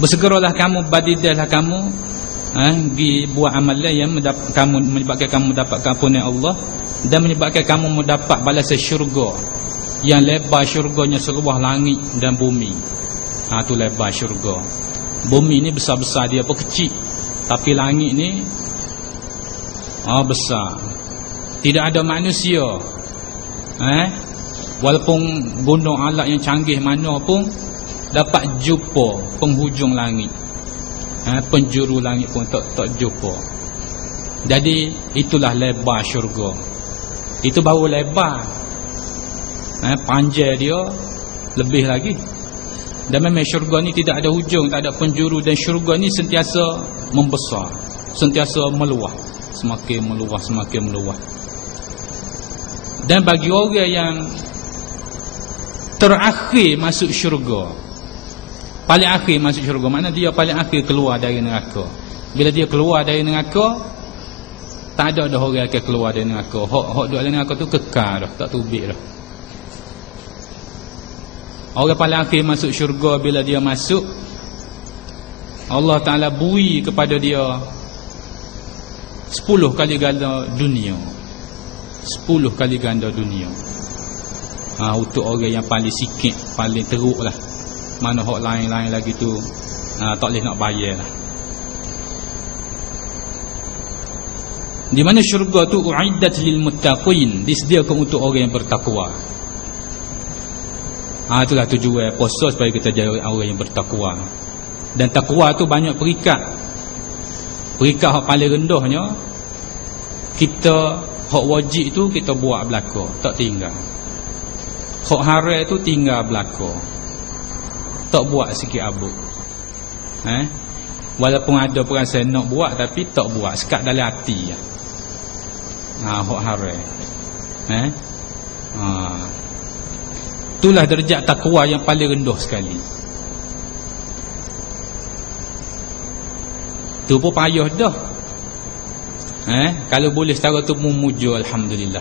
Bersegeralah kamu, badidahlah kamu, pergi buat amalan yang kamu menyebabkan kamu mendapat keampunan Allah dan menyebabkan kamu mendapat balasan syurga yang lebar syurganya seluas langit dan bumi. Tu lebar syurga. Bumi ni besar-besar dia apa kecil, tapi langit ni besar. Tidak ada manusia, walaupun guna alat yang canggih mana pun, dapat jumpa penghujung langit, penjuru langit pun tak jumpa. Jadi itulah lebar syurga. Itu baru lebar, panjang dia lebih lagi. Dan memang syurga ni tidak ada hujung, tak ada penjuru. Dan syurga ni sentiasa membesar, sentiasa meluas, semakin meluas, semakin meluas. Dan bagi orang yang terakhir masuk syurga, paling akhir masuk syurga, makna dia paling akhir keluar dari neraka. Bila dia keluar dari neraka, tak ada dah orang akan keluar dari neraka. Hak duduk dalam neraka tu kekal dah, tak tubik dah. Orang paling akhir masuk syurga, bila dia masuk, Allah Ta'ala bui kepada dia 10 kali ganda dunia. 10 kali ganda dunia. Untuk orang yang paling sikit, paling teruk lah. Mana hak lain-lain lagi tu tak boleh nak bayar lah. Di mana syurga tu uiddat lil muttaqin, disediakan untuk orang yang bertakwa. Itulah tujuan puasa, supaya kita jadi orang yang bertakwa. Dan takwa tu banyak perikat. Perikat hak paling rendahnya, kita hak wajib tu kita buat belaka, tak tinggal. Hak haram tu tinggal belaka, tak buat sikit abuk. Walaupun ada perasaan nak buat, tapi tak buat, sekat dalam hati. Hak haram. Itulah darjat takwa yang paling rendah sekali. Tu pun payah dah. Kalau boleh setara tu memuja, alhamdulillah.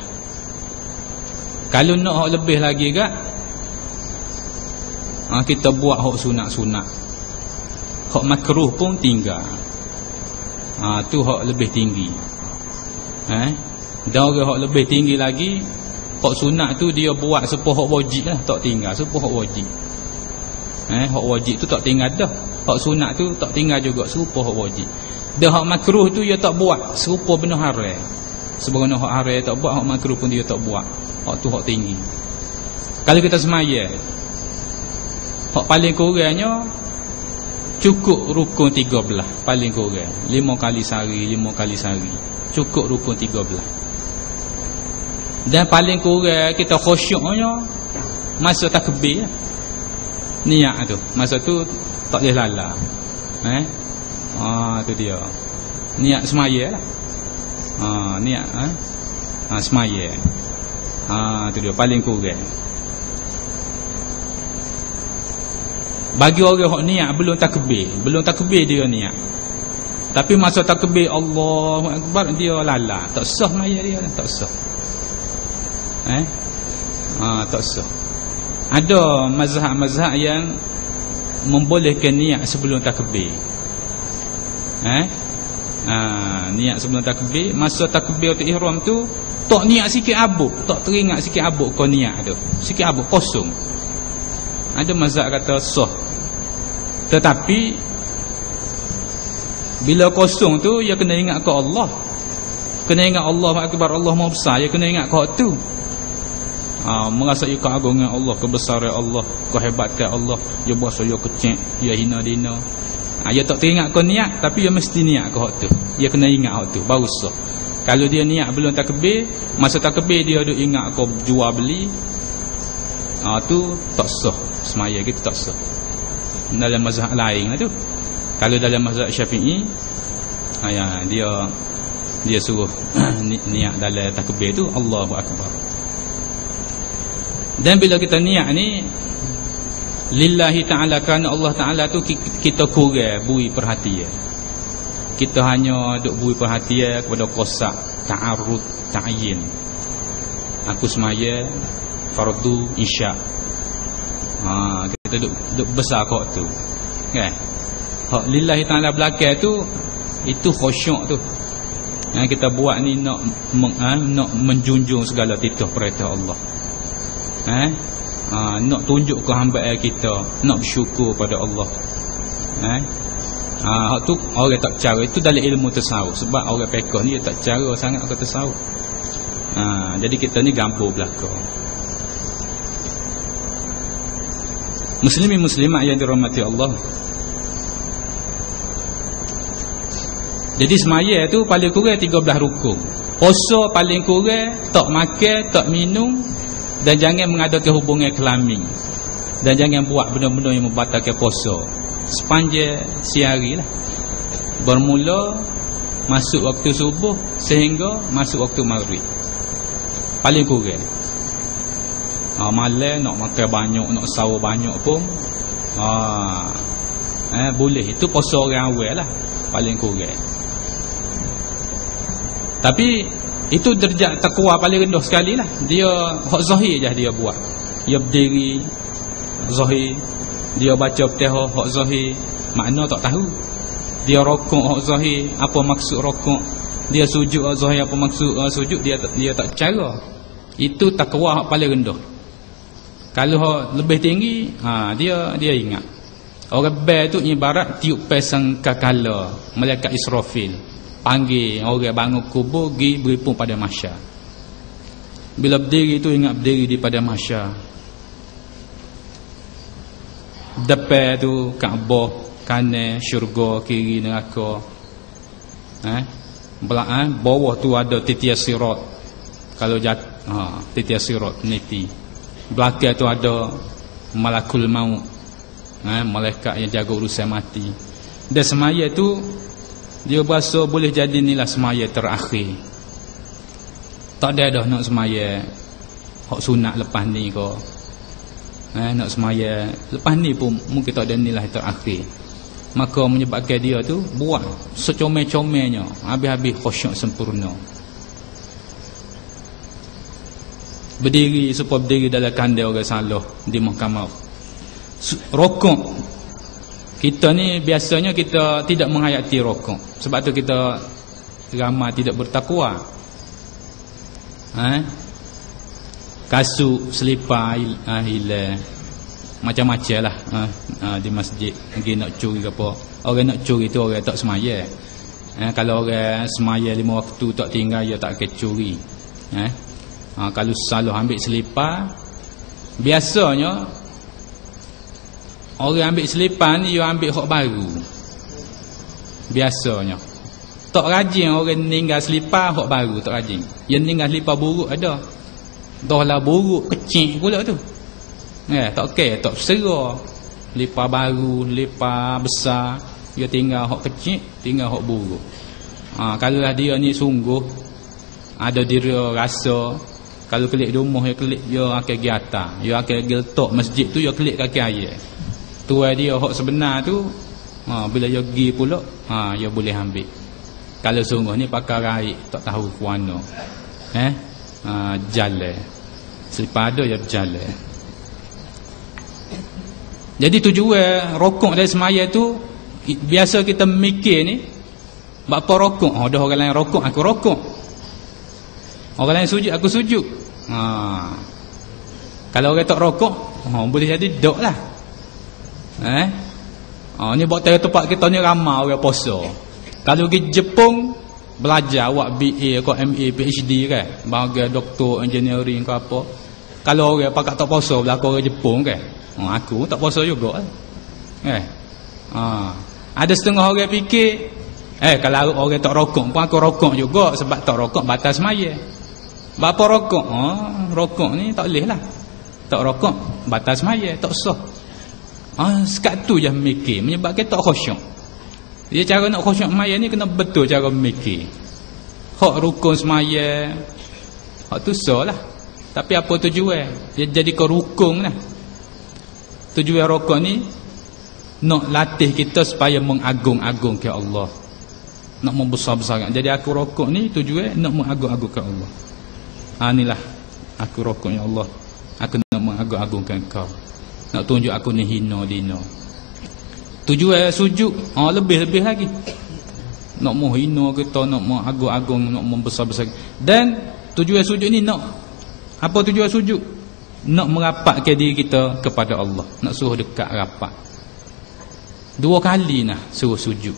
Kalau nak hak lebih lagi gak, kita buat hak sunat-sunat. Hak makruh pun tinggal. Tu hak lebih tinggi. Dan orang hak lebih tinggi lagi, hak sunat tu dia buat sepuh hak wajib lah, tak tinggal sepuh hak wajib. Hak wajib tu tak tinggal dah. Hak sunat tu tak tinggal juga, serupa hak wajib. Dan hak makruh tu dia tak buat, serupa benda haram. Sebagaimana hak haram tak buat, hak makruh pun dia tak buat. Hak tu hak tinggi. Kalau kita semaya, hak paling kurangnya cukup rukun 13, paling kurang 5 kali sehari, cukup rukun 13. Dan paling kurang kita khusyuknya masa takbir, niat tu, masa tu tak boleh lala. Tu dia niat semaya lah. Niat semaya. Tu dia paling kurang. Bagi orang hak niat belum takbir dia niat. Tapi masa takbir Allahu Akbar dia lala, tak sah maya dia, tak sah. Tak sah. Ada mazhab-mazhab yang membolehkan niat sebelum takbir. Niat sebelum takbir, masa takbir tu ihram tu tak niat sikit abuk, tak teringat sikit abuk kau niat tu, sikit abuk kosong. Ada mazhab kata sah. Tetapi bila kosong tu, dia kena ingat ke Allah, kena ingat Allahu Akbar, Allah Maha Besar, dia kena ingat ke tu. Merasai keagungan Allah, kebesaran Allah, kehebatan Allah. Dia buat saya kecil, dia hina-dina. Dia tak teringat kau niat, tapi dia mesti niat kau tu. Dia kena ingat hak tu, baru sah. Kalau dia niat belum takbir, masa takbir dia duk ingat kau jual beli, tu tak sah. Semaya kita tak sah. Dalam mazhab lain tu. Kalau dalam mazhab Syafi'i, dia suruh niat dalam takbir tu Allahu Akbar. Dan bila kita niat ni lillahi ta'ala, kerana Allah Ta'ala tu kita kurang bui perhatian. Kita hanya duk bui perhatian kepada kosak ta'arud, ta'yin. Aku semaya fardu isya. Kita duk besar kok tu, kan? Hak lillahi ta'ala belakang tu, itu khusyuk tu. Yang kita buat ni nak menjunjung segala titah perintah Allah. Nak tunjuk kehambaan kita, nak bersyukur pada Allah. Hak tu orang tak cara, itu dalam ilmu tasawuf. Sebab orang fiqh ni dia tak cara sangat ke tasawuf. Jadi kita ni gambur belakang. Muslimin muslimat yang dirahmati Allah. Jadi semaya tu paling kurang 13 rukun. Puasa paling kurang tak makan, tak minum, dan jangan mengadakan hubungan kelamin, dan jangan buat benda-benda yang membatalkan puasa sepanjang sehari lah. Bermula masuk waktu subuh sehingga masuk waktu maghrib. Paling kurang. Malam nak makan banyak, nak sahur banyak pun boleh. Itu puasa orang awal lah, paling kurang. Tapi itu derajat takwa paling rendah sekali lah. Dia hak zahir je dia buat. Dia berdiri zahir, dia baca Fatihah hak zahir, makna tak tahu. Dia rokok hak zahir, apa maksud rokok. Dia sujud hak zahir, apa maksud sujud, dia tak cara. Itu takwa hak paling rendah. Kalau hak lebih tinggi, dia ingat. Orang bel tu ibarat tiup pesang kakala, malaikat Israfil panggil orang bangun kubur, pergi beripun pada mahsyar. Bila berdiri tu ingat berdiri di pada mahsyar. Depan tu Kaabah, kanan syurga, kiri neraka. Bawah tu ada titian sirat. Kalau titian sirat niti. Belakang tu ada malakul maut, malaikat yang jaga urusan mati. Dan semaya tu dia berasa boleh jadi inilah semaya terakhir. Tak ada dah nak semaya hak sunat lepas ni ke. Nak semaya lepas ni pun mungkin tak ada inilah terakhir. Maka menyebabkan dia tu buat secomel-comelnya, habis-habis khusyuk sempurna. Berdiri supaya berdiri dalam kandil orang salah di mahkamah. Rokok. Kita ni biasanya kita tidak menghayati rokok. Sebab tu kita ramai tidak bertakwa. Kasut, selipar hilang, macam-macam lah di masjid. Pergi nak curi ke apa. Orang nak curi tu orang tak semaya. Kalau orang semaya 5 waktu tak tinggal, dia tak akan curi. Kalau salah ambil selipar, biasanya orang ambil selipar ni, dia ambil hak baru. Biasanya tak rajin orang meninggal selipar hak baru, tak rajin. Yang meninggal selipar buruk ada. Dah lah buruk kecil pula tu. Tak okey, tak bersera. Selipar baru, selipar besar, dia tinggal hak kecil, tinggal hak buruk. Kalau lah dia ni sungguh ada diri rasa, kalau kelik rumah dia akan pergi atas, dia akan pergi letak masjid tu, dia kelik kaki ayat. Tuai dia hak sebenar tu, bila dia pergi pula, dia boleh ambil. Kalau sungguh ni pakai raik, tak tahu ke mana. Jalan. Selipar ada, dia berjalan. Jadi tujuan rokok dari semaya tu, biasa kita mikir ni, apa rokok? Dah orang lain rokok, aku rokok. Orang lain sujud, aku sujud. Kalau orang tak rokok, boleh jadi dok lah. Ni buat tempat kita ni ramai orang puasa. Kalau pergi Jepun belajar awak BA ke MA PhD kan, bagi doktor engineering ke apa. Kalau orang pakat tak puasa belakang orang Jepun kan, aku tak puasa juga ada setengah orang fikir kalau orang tak rokok pun aku rokok juga, sebab tak rokok batas semaya. Bapa rokok? Rokok ni tak boleh lah. Tak rokok batas semaya, tak sah. Sekat tu je mikir, menyebabkan tak khusyuk. Dia cara nak khusyuk semaya ni kena betul cara mikir. Hak rukun semaya, hak tu sah lah. Tapi apa tujuan? Dia jadi ke rukun lah. Tujuan rokok ni nak latih kita supaya mengagung-agungkan Allah, nak membesar-besarkan. Jadi aku rokok ni tujuan nak mengagung-agungkan Allah. Inilah aku rokoknya Allah, aku nak mengagung-agungkan kau, nak tunjuk aku ni hina dina. Tujuan sujud lebih-lebih lagi. Nak mau hina kita, nak mau agung-agung, nak mau besar-besar. Dan tujuan sujud ni nak apa tujuan sujud? Nak merapatkan diri kita kepada Allah, nak suruh dekat rapat. 2 kali nah suruh sujud.